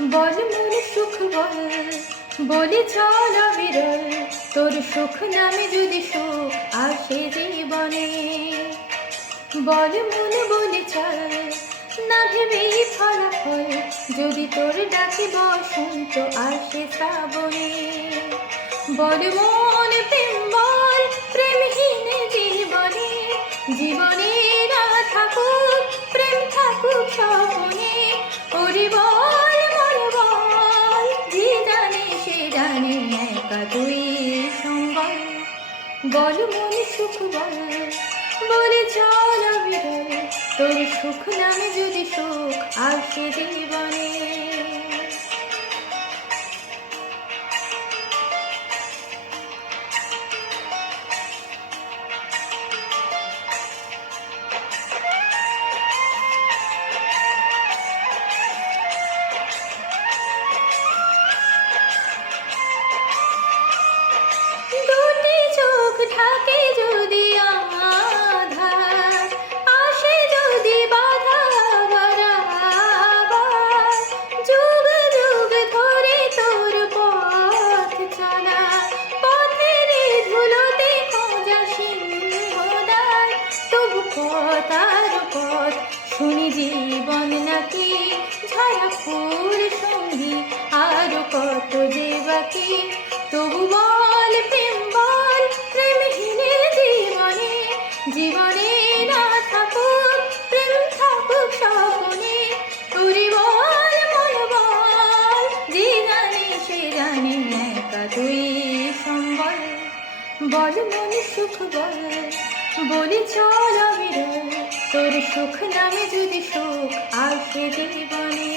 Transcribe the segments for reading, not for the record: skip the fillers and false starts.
বল মন সুখ বল, বলি চল অবিরল, তোর সুখ নামে যদি সুখ আসে জীবনে। বল মন বলি চল, না ভেবেই ফলাফল, যদি তোর ডাকে বসন্ত আসে শ্রাবণে। বল মন প্রেম বল, প্রেমহীন জীবনে, জীবনে না থাকুক প্রেম থাকুক স্বপনে। ওরে বল মন বল, যে জানে সে জানে একা তুই সম্বল। বল মন সুখ বল, বলে চল অবিরল, তোর সুখ নামে যদি সুখ আসে জীবনে। দুটি চোখ ঢাকে যদি আধার, আসে যদি বাধা আবার আবার, যুগ যুগ ধরে তোর পথ চলা, পথের ধুলোতে খোঁজা সিংহদ্বার। তবু পথ আর পথ শুনি জীবন নাকি ঝরা ফুল সঙ্গী, আরো কত যে বাকি। তবু বল প্রেম বল, প্রেমহীন জীবনে, জীবনে না থাকুক প্রেম থাকুক স্বপনে। তোরে বল মন বল, যে জানে সে জানে একা তুই সম্বল। বল মন সুখ বল, বলি চল অবিরল, তোর সুখ নামে যদি সুখ আসে জীবনে।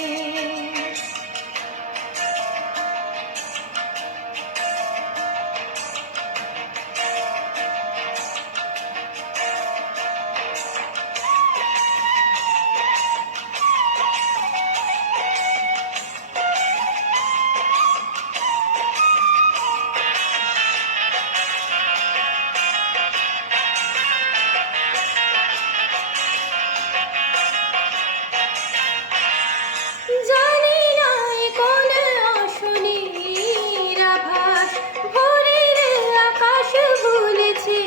জানি না কোন অশনির আভাস, ভোরের আকাশ ভুলেছে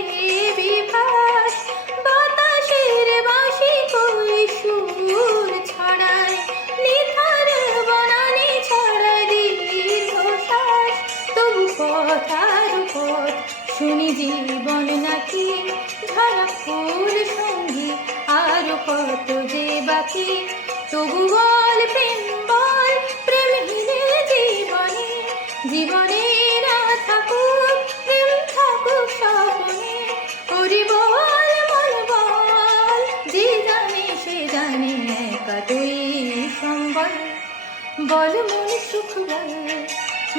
বিভাস। বাতাসের বাঁশি কই সুর ছড়ায়, নিথার বনানি ছড়ায় দীর্ঘশ্বাস। তবু পথ আর পথ শুনি জীবন নাকি ঝরা ফুল সঙ্গী, আরো কত যে বাকি। তবু বল প্রেম বল, প্রেমহীন জীবনে, জীবনে না থাকুক প্রেম থাকুক স্বপনে। ওরে বল মন বল, যে জানে সে জানে একা তুই সম্বল। বল মন সুখ বল,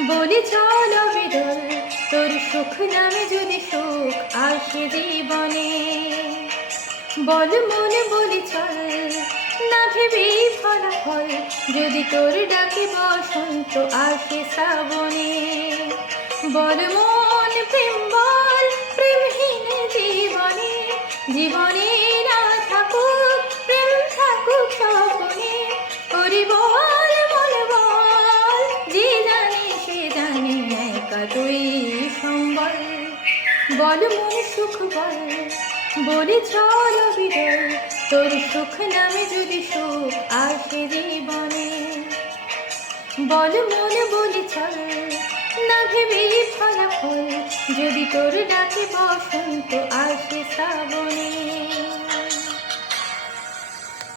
বলি চল অবিরল, তোর সুখ নামে যদি সুখ আসে জীবনে। বল মন বলি চল, না ভেবেই ফলাফল, যদি তোর ডাকে বসন্ত আসে শ্রাবণে। বল মন প্রেম বল, প্রেমহীন জীবনে, জীবনে না থাকুক প্রেম থাকুক স্বপনে। ওরে বল মন বল, যে জানে সে জানে একা তুই সম্বল। বল মন সুখ বল, বলি চল অবিরল, তোর সুখ নামে যদি সুখ আসে জীবনে। বল মন বলি চল, না ভেবেই ফলাফল, যদি তোর ডাকে বসন্ত আসে শ্রাবণে।